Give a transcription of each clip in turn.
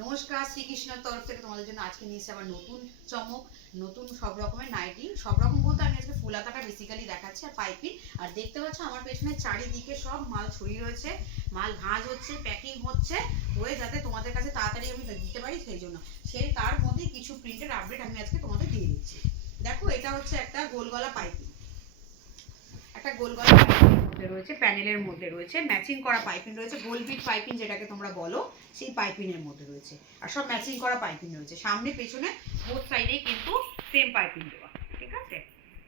নমস্কার, শ্রীকৃষ্ণের তরফ থেকে তোমাদের জন্য আজকে নিয়ে এসেছি আবার নতুন চমক, নতুন সব রকমের নাইটি। সব রকম বলতে আমি আজকে ফুল হাতাটা বেসিক্যালি দেখাচ্ছি আর পাইপিং। আর দেখতে পাচ্ছ আমার পেছনে চারিদিকে সব মাল ছড়িয়ে রয়েছে, মাল ভাঁজ হচ্ছে, প্যাকিং হচ্ছে, হয়ে যাতে তোমাদের কাছে তাড়াতাড়ি আমি দিতে পারি সেই জন্য। তার মধ্যে কিছু প্রিন্টের আপডেট আমি আজকে তোমাদের দিয়ে দিচ্ছি। দেখো, এটা হচ্ছে একটা গোল গলা পাইপিং, একটা গোল গলা পাইপিংয়ের মধ্যে রয়েছে, প্যানেলের মধ্যে রয়েছে, ম্যাচিং করা পাইপিং রয়েছে, গোল বিট পাইপিং যেটাকে তোমরা বলো, সেই পাইপিংয়ের মধ্যে রয়েছে। আর সব ম্যাচিং করা পাইপিং রয়েছে, সামনে পেছনে বোথ সাইডেই কিন্তু সেম পাইপিং দেওয়া। ঠিক আছে,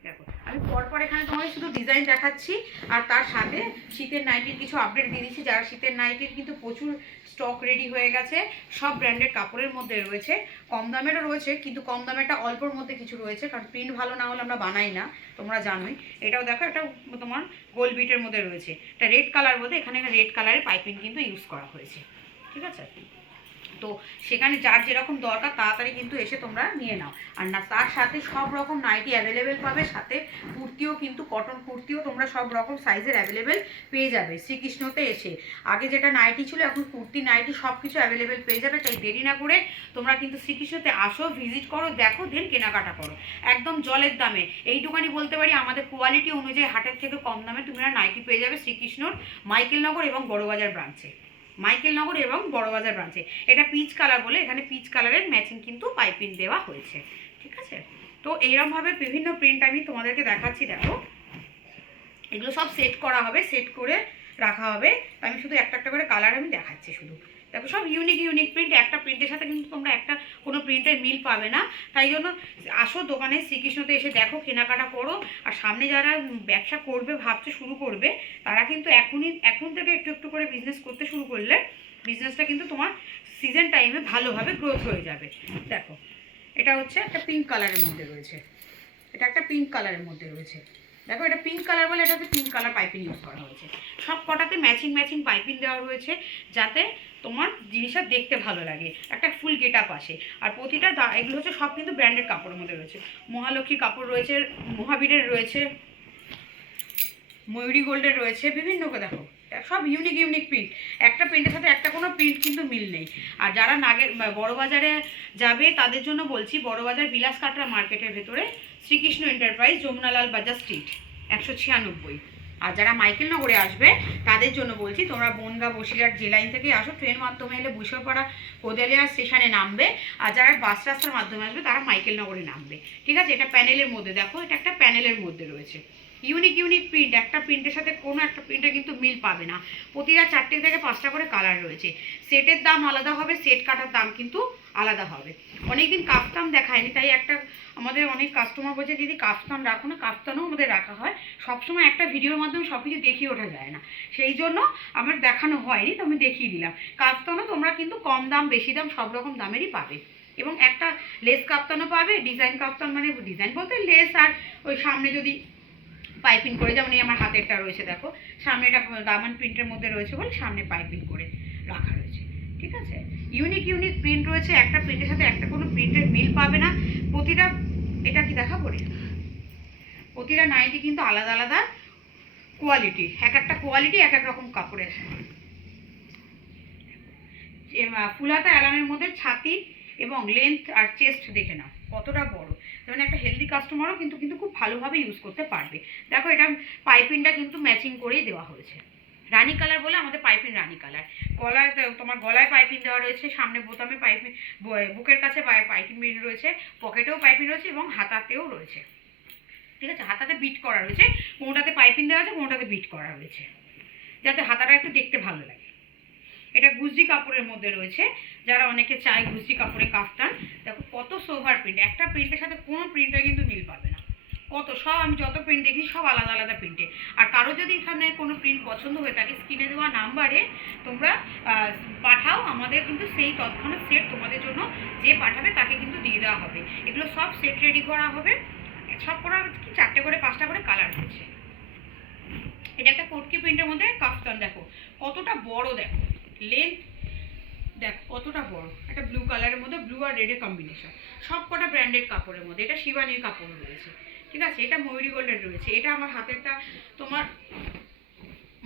দেখো আমি পরপর এখানে তোমাদের শুধু ডিজাইন দেখাচ্ছি আর তার সাথে শীতের নাইটির কিছু আপডেট দিয়ে দিচ্ছি। যারা শীতের নাইটির কিন্তু প্রচুর স্টক রেডি হয়ে গেছে, সব ব্র্যান্ডের কাপড়ের মধ্যে রয়েছে, কম দামেরও রয়েছে, কিন্তু কম দামেরটা অল্পর মধ্যে কিছু রয়েছে, কারণ প্রিন্ট ভালো না হলে আমরা বানাই না, তোমরা জানোই। এটাও দেখো, এটা তোমার গোল বিটের মধ্যে রয়েছে, এটা রেড কালার বলতে এখানে রেড কালারের পাইপিং কিন্তু ইউজ করা হয়েছে। ঠিক আছে, তো সেখানে যার যেরকম দরকার তাড়াতাড়ি কিন্তু এসে তোমরা নিয়ে নাও। আর না, তার সাথে সব রকম নাইটি অ্যাভেলেবেল পাবে, সাথে কুর্তিও কিন্তু কটন কুর্তিও তোমরা সব রকম সাইজের অ্যাভেলেবেল পেয়ে যাবে শ্রীকৃষ্ণতে এসে। আগে যেটা নাইটি ছিল, এখন কুর্তি নাইটি সব কিছু অ্যাভেলেবেল পেয়ে যাবে। তাই দেরি না করে তোমরা কিন্তু শ্রীকৃষ্ণতে আসো, ভিজিট করো, দেখো, দেন কেনাকাটা করো একদম জলের দামে। এইটুখানি বলতে পারি, আমাদের কোয়ালিটি অনুযায়ী হাটের থেকে কম দামে তোমরা নাইটি পেয়ে যাবে শ্রীকৃষ্ণর মাইকেলনগর এবং বড়বাজার ব্রাঞ্চে, মাইকেলনগর এবং বড়বাজার ব্রাঞ্চে। এটা পিচ কালার বলে, এখানে পিচ কালারের ম্যাচিং কিন্তু পাইপিং দেওয়া হয়েছে। ঠিক আছে, তো এইরকমভাবে বিভিন্ন প্রিন্ট আমি তোমাদেরকে দেখাচ্ছি। দেখো, এগুলো সব সেট করা হবে, সেট করে রাখা হবে। আমি শুধু একটা একটা করে কালার আমি দেখাচ্ছি শুধু। দেখো, সব ইউনিক ইউনিক প্রিন্ট, একটা প্রিন্টের সাথে কিন্তু তোমরা একটা কোনো প্রিন্টের মিল পাবে না। তাই জন্য আসো দোকানে শ্রীকৃষ্ণতে এসে দেখো, কেনাকাটা করো। আর সামনে যারা ব্যবসা করবে ভাবছে, শুরু করবে, তারা কিন্তু এখন থেকে একটু একটু করে বিজনেস করতে শুরু করলে বিজনেসটা কিন্তু তোমার সিজন টাইমে ভালোভাবে গ্রোথ হয়ে যাবে। দেখো, এটা হচ্ছে একটা পিঙ্ক কালারের মধ্যে রয়েছে, এটা একটা পিঙ্ক কালারের মধ্যে রয়েছে। দেখো, এটা পিঙ্ক কালার বলে এটাতে পিঙ্ক কালার পাইপিং ইউজ করা হয়েছে। সব কটাতে ম্যাচিং ম্যাচিং পাইপিং দেওয়া রয়েছে, যাতে তোমার জিনিসটা দেখতে ভালো লাগে, একটা ফুল গেট আপ আসে। আর প্রতিটা এগুলো হচ্ছে সব কিন্তু ব্র্যান্ডেড কাপড়ের মধ্যে রয়েছে। মহালক্ষ্মী কাপড় রয়েছে, মহাবীরের রয়েছে, ময়ূরী গোল্ডের রয়েছে, বিভিন্ন দেখো সব ইউনিক ইউনিক প্রিন্ট। একটা প্রিন্টের সাথে একটা কোনো প্রিন্ট কিন্তু মিল নেই। আর যারা বড়বাজারে যাবে তাদের জন্য বলছি, বড়বাজার বিলাস কাটরা মার্কেটের ভেতরে শ্রীকৃষ্ণ এন্টারপ্রাইজ, যমুনালাল বাজার স্ট্রিট 196। আর যারা মাইকেলনগরে আসবে তাদের জন্য বলছি, তোমরা বনগাঁ বসিরহাট যে লাইন থেকে আসো, ট্রেন মাধ্যমে এলে বুসরপাড়া কোদালিয়া স্টেশনে নামবে। আর যারা বাস রাস্তার মাধ্যমে আসবে তারা মাইকেলনগরে নামবে। ঠিক আছে, এটা প্যানেলের মধ্যে, দেখো এটা একটা প্যানেলের মধ্যে রয়েছে। ইউনিক ইউনিক প্রিন্ট, একটা প্রিন্টের সাথে কোনো একটা প্রিন্টের কিন্তু মিল পাবে না। প্রতিটা 4টে থেকে 5টা করে কালার রয়েছে। সেটের দাম আলাদা হবে, সেট কাটার দাম কিন্তু আলাদা হবে। অনেকদিন কাফতান দেখায়নি, তাই একটা আমাদের অনেক কাস্টমার বলছে, দিদি কাফতান রাখো না। কাফতানও আমাদের রাখা হয়, সবসময় একটা ভিডিওর মাধ্যমে সব কিছু দেখিয়ে ওঠা যায় না, সেই জন্য আমার দেখানো হয়নি, তো আমি দেখিয়ে দিলাম। কাফতানও তোমরা কিন্তু কম দাম বেশি দাম সব রকম দামেরই পাবে। এবং একটা লেস কাফতানও পাবে, ডিজাইন কাফতান মানে ডিজাইন বলতে লেস, আর ওই সামনে যদি পাইপিং করে, যেমন এই আমার হাতেরটা রয়েছে, দেখো সামনে এটা দামান প্রিন্টের মধ্যে রয়েছে বলে সামনে পাইপিং করে রাখা রয়েছে। ঠিক আছে, ইউনিক ইউনিক প্রিন্ট রয়েছে, একটা প্রিন্টের সাথে একটা কোনো প্রিন্টের মিল পাবে না। প্রতিটা, এটা কি দেখা পড়ে, প্রতিটা নাইটি কিন্তু আলাদা আলাদা কোয়ালিটি, এক একটা কোয়ালিটি এক এক রকম কাপড়ের। ফুলাতা অ্যালানের মধ্যে ছাতি এবং লেন্থ আর চেস্ট দেখে নাও কতটা বড়, যেমন একটা হেলদি কাস্টমারও কিন্তু কিন্তু খুব ভালোভাবে ইউজ করতে পারবে। দেখো, এটা পাইপিংটা কিন্তু ম্যাচিং করেই দেওয়া হয়েছে, রানি কালার বলে আমাদের পাইপিং রানি কালার। গলায় তোমার গলায় পাইপিং দেওয়া রয়েছে, সামনে বোতামে পাইপিং, বুকের কাছে পাইপিং রয়েছে, পকেটেও পাইপিং রয়েছে এবং হাতাতেও রয়েছে। ঠিক আছে, হাতাতে বিট করা রয়েছে, কোনোটাতে পাইপিং দেওয়া আছে, কোনোটাতে বিট করা রয়েছে, যাতে হাতাটা একটু দেখতে ভালো লাগে। এটা গুজরি কাপড়ের মধ্যে রয়েছে, যারা অনেকে চায় গুজরি কাপড়ে কাফতান। দেখো কত সোভার প্রিন্ট, একটা প্রিন্টের সাথে কোনো প্রিন্টে কিন্তু মিল পাবে না। কত সব, আমি যত প্রিন্ট দেখি সব আলাদা আলাদা প্রিন্টে। আর কারো যদি এখানে কোনো প্রিন্ট পছন্দ হয়ে থাকে, স্ক্রিনে দেওয়া নাম্বারে তোমরা পাঠাও, আমাদের কিন্তু সেই তৎক্ষণাৎ সেট তোমাদের জন্য যে পাঠাবে তাকে কিন্তু দিয়ে দেওয়া হবে। এগুলো সব সেট রেডি করা হবে, সব করা কি 4টে করে 5টা করে কালার রয়েছে। এটা একটা কটকি প্রিন্টের মধ্যে কাফতান, দেখো কতটা বড়, দেখো লেন্থ, দেখো কতটা বড়, একটা ব্লু কালারের মধ্যে ব্লু আর রেডের কম্বিনেশন, সব কটা ব্র্যান্ডেড কাপড়ের মধ্যে। এটা শিবানীর কাপড় রয়েছে। ঠিক আছে, এটা ময়ূরী গোল্ডের রয়েছে, এটা আমার হাতেরটা তোমার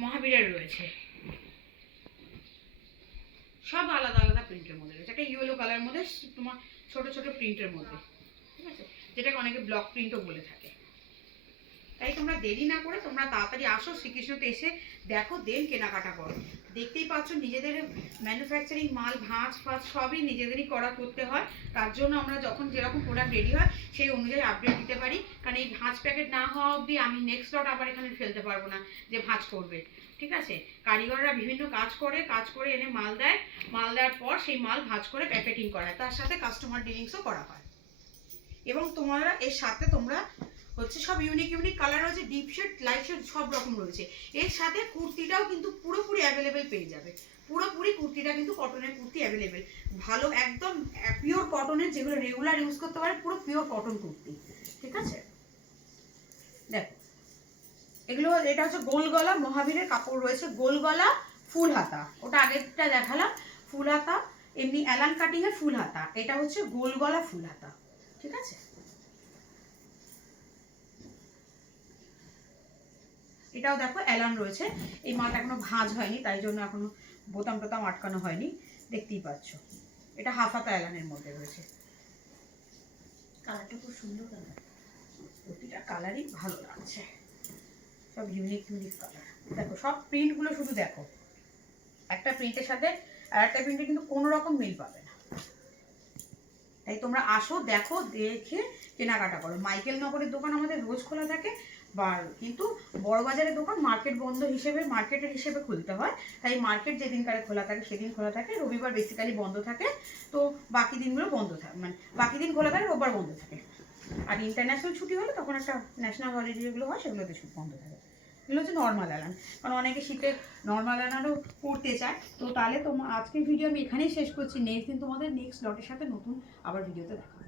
মহাবীরের রয়েছে, সব আলাদা আলাদা প্রিন্টের মধ্যে রয়েছে। একটা মধ্যে তোমার ছোট ছোট প্রিন্টের মধ্যে, ঠিক আছে, যেটাকে অনেকে ব্লক প্রিন্টও বলে থাকে। তাই তোমরা দেরি না করে তোমরা তাড়াতাড়ি আসো শ্রীকৃষ্ণতে, এসে দেখো, দেন কেনাকাটা করো। দেখতেই পাচ্ছ নিজেদের ম্যানুফ্যাকচারিং মাল, ভাঁজ ফাঁজ সবই নিজেদেরই করতে হয়। তার জন্য আমরা যখন যেরকম প্রোডাক্ট রেডি হয় সেই অনুযায়ী আপডেট দিতে পারি, কারণ এই ভাঁজ প্যাকেট না হওয়া অবধি আমি নেক্সট লট আবার এখানে ফেলতে পারবো না যে ভাঁজ করবে, ঠিক আছে। কারিগররা বিভিন্ন কাজ করে এনে মাল দেয়, মাল দেওয়ার পর সেই মাল ভাঁজ করে প্যাকেটিং করা হয়, তার সাথে কাস্টমার ডিলিংসও করা হয়। এবং তোমরা এর সাথে তোমরা হচ্ছে সব ইউনিক কালার রয়েছে, ডিপ শেড, লাইট শেড, সব রকম রয়েছে। এর সাথে কুর্তিটাও কিন্তু পুরোপুরি অ্যাভেলেবেল পেয়ে যাবে। পুরোপুরি কুর্তিটা কিন্তু কটনের কুর্তি অ্যাভেলেবেল, ভালো একদম পিওর কটনের, যেগুলো রেগুলার ইউজ করতে পারে, পুরো পিওর কটন কুর্তি, ঠিক আছে। দেখো এগুলো, এটা হচ্ছে গোল গলা মহাবীরের কাপড় রয়েছে, গোল গলা ফুল হাতা, ওটা আগেরটা দেখালাম ফুল হাতা, এমনি অ্যালান কাটিং এর ফুল হাতা, এটা হচ্ছে গোল গলা ফুল হাতা, ঠিক আছে। এটাও দেখো অ্যালান রয়েছে, এই মালটা এখনো ভাঁজ হয়নি, তাই জন্য এখনো বোতাম টোতাম আটকানো হয়নি, দেখতেই পাচ্ছ। এটা হাফ হাতা অ্যালানের মধ্যে রয়েছে, কালারটা খুব সুন্দর কালার, প্রতিটা কালারই ভালো লাগছে, সব ইউনিক কালার। দেখো সব প্রিন্টগুলো শুধু দেখো, একটা প্রিন্টের সাথে আর একটা প্রিন্টে কিন্তু কোনো রকম মিল পাবে না। তাই তোমরা আসো, দেখো, দেখে কেনাকাটা করো। মাইকেল নগরের দোকান আমাদের রোজ খোলা থাকে, কিন্তু বড় বাজারের দোকান মার্কেট বন্ধ হিসেবে, মার্কেটের হিসেবে খুলতে হয়, তাই মার্কেট যেদিনকারে খোলা থাকে সেদিন খোলা থাকে, রবিবার বেসিক্যালি বন্ধ থাকে, তো বাকি দিনগুলো বন্ধ থাকে, মানে বাকি দিন খোলা থাকে, রোববার বন্ধ থাকে। আর ইন্টারন্যাশনাল ছুটি হলে তখন একটা ন্যাশনাল হলিডে যেগুলো হয় সেগুলোতে বন্ধ থাকে। এগুলো হচ্ছে নর্মাল অ্যালান, কারণ অনেকে শীতে নর্মাল অ্যালানও পড়তে চায়। তো তাহলে তোমার আজকের ভিডিও আমি এখানেই শেষ করছি, নেক্সট দিন তোমাদের নেক্সট লটের সাথে নতুন আবার ভিডিওতে দেখা।